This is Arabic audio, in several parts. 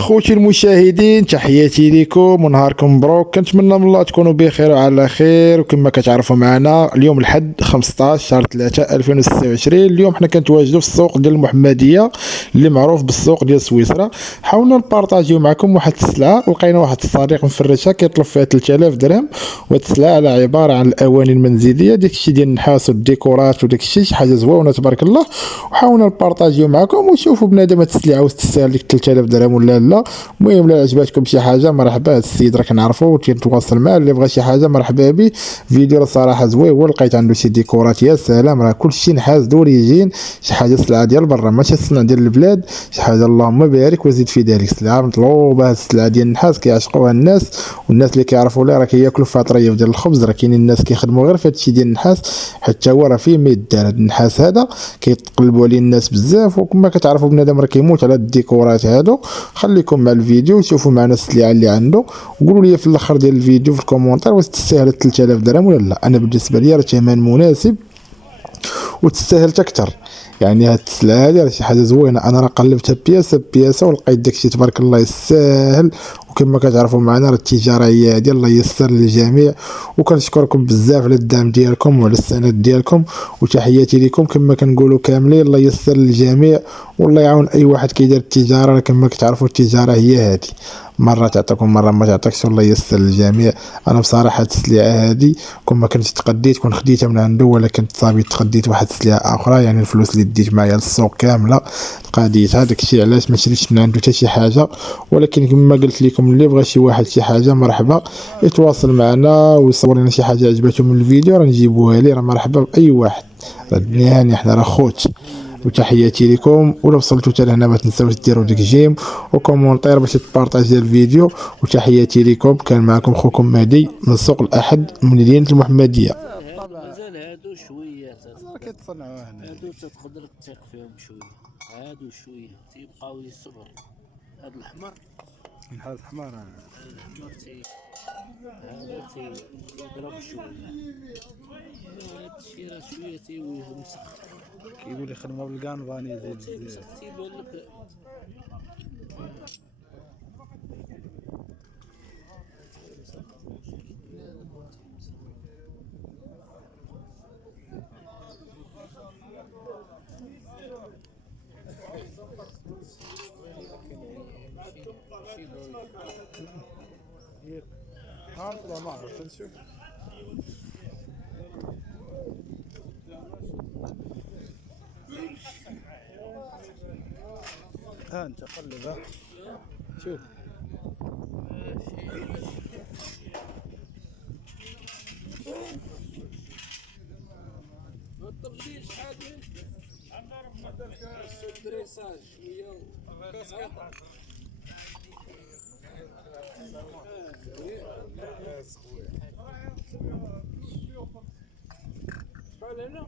خوتي المشاهدين، تحياتي لكم ونهاركم مبروك. كنتمنى من الله تكونوا بخير وعلى خير. وكما كتعرفوا معنا اليوم الحد 15 شهر 3 2026. اليوم حنا كنتواجدوا في السوق ديال المحمديه اللي معروف بالسوق ديال سويسرا. حاولنا نبارطاجيو معكم واحد السلعه، لقينا واحد الصديق مفرشها كيطلب فيها 3000 درهم. وهاد السلعه على عباره عن الاواني المنزليه، داكشي ديال النحاس والديكورات وداكشي، شي حاجه زوينه تبارك الله. وحاولنا نبارطاجيو معكم ونشوفوا بنادم هاد السلعه واش تستاهل ديك 3000 درهم ولا لا. المهم لا عجباتكم شي حاجه مرحبا، هاد السيد راه كنعرفو وتواصل معاه. اللي بغى شي حاجه مرحبا به. فيديو صراحه زوين، ولقيت عنده شي ديكورات يا سلام، راه كلشي نحاس دوريجين، شي حاجه سلعه ديال برا ماشي الصنع ديال البلاد، شي حاجه اللهم بارك وزيد في ذلك. سلعه مطلوبه، هاد السلعه ديال النحاس كيعشقوها الناس، والناس اللي كيعرفوا ليه راه كياكلوا فيها طريف ديال الخبز. راه كاينين الناس كيخدموا غير في هادشي ديال النحاس، حتى هو راه فيه ما يدار. هاد النحاس هذا كيتقلبوا عليه الناس بزاف، وكما كتعرفوا بنادم راه كيموت على الديكورات هادو. خليكم مع الفيديو وشوفوا معنا السلعه اللي عنده، وقولوا لي في الاخر ديال الفيديو في الكومونتير واش تستاهل 3000 درهم ولا لا. انا بالنسبه لي راه ثمن مناسب وتستاهل اكثر. يعني هاد السلعه هادي راه شي حاجه زوينه. انا راه قلبتها بياسه بياسه ولقيت داكشي تبارك الله يستاهل. وكما كتعرفوا معنا راه التجاره هي هادي، الله ييسر للجميع. وكنشكركم بزاف على الدعم ديالكم وعلى السند ديالكم، وتحياتي لكم. كما كنقولوا كاملين الله ييسر للجميع والله يعاون اي واحد كيدير التجاره. راه كما كتعرفوا التجاره هي هادي، مره تعطيكم مره ما تعطيكش، الله ييسر للجميع. انا بصراحه هاد السلعه هادي كون ما كنت تقديت كون خديتها من عنده، ولا كنت صافي تقديت واحد السلعه اخرى. يعني الفلوس اللي ديت معايا للسوق كامله قاديتها، داكشي علاش ما شريتش من عنده حتى شي حاجه. ولكن كما قلت لكم اللي بغى شي واحد شي حاجه مرحبا يتواصل معنا ويصور لنا شي حاجه عجبته من الفيديو، راه نجيبوها ليه. راه مرحبا باي واحد، راه الدنيا هانيه، حنا راه خوت. وتحياتي لكم. ولا وصلتوا حتى لهنا ما تنساوش ديروا ديك جيم وكومونتير باش تبارطاجي الفيديو. وتحياتي لكم. كان معكم خوكم مهدي من سوق الاحد من مدينه المحمديه. مازال هادو شويه كيتصنعوا هنا. هادو تقدر تثيق فيهم شويه، هادو شويه تيبقاو يصبر. هاد الاحمر، الحال الحمار الاحمر هذا تيضرب شويه. هادشي راه شويه تيوسخ، كيقول يخدموا بالكانفاني يزيد تيوسخ تيبان لك. ها نطلع معه نشوف. ها انت قلب، ها شوف. ما تطبشيش حاجه، الدريساج شويه كاسكا. شحال هنا؟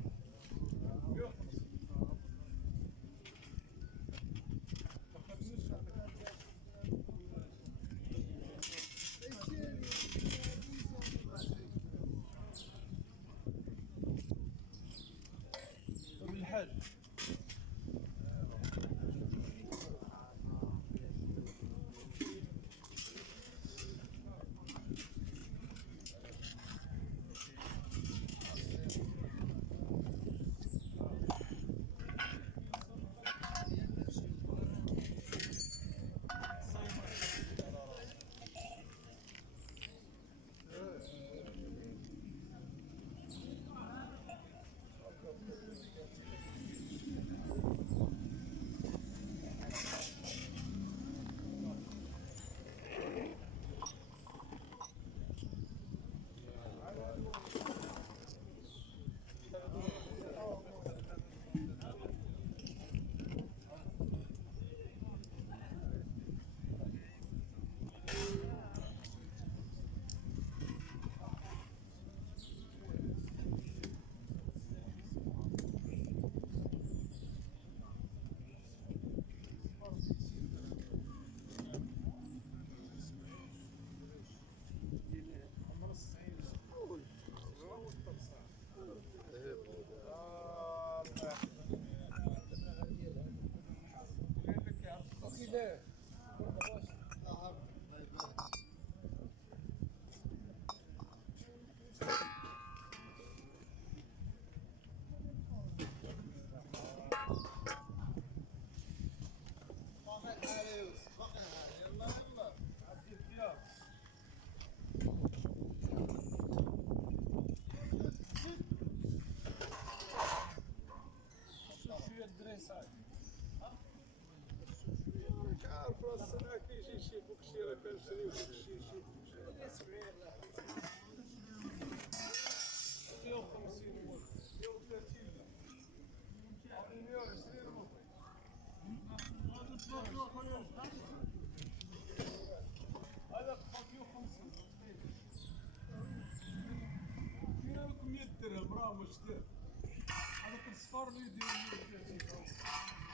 هذا 150 فين لكم 100 درهم راه مشتري هذاك الصفار اللي يدير 130.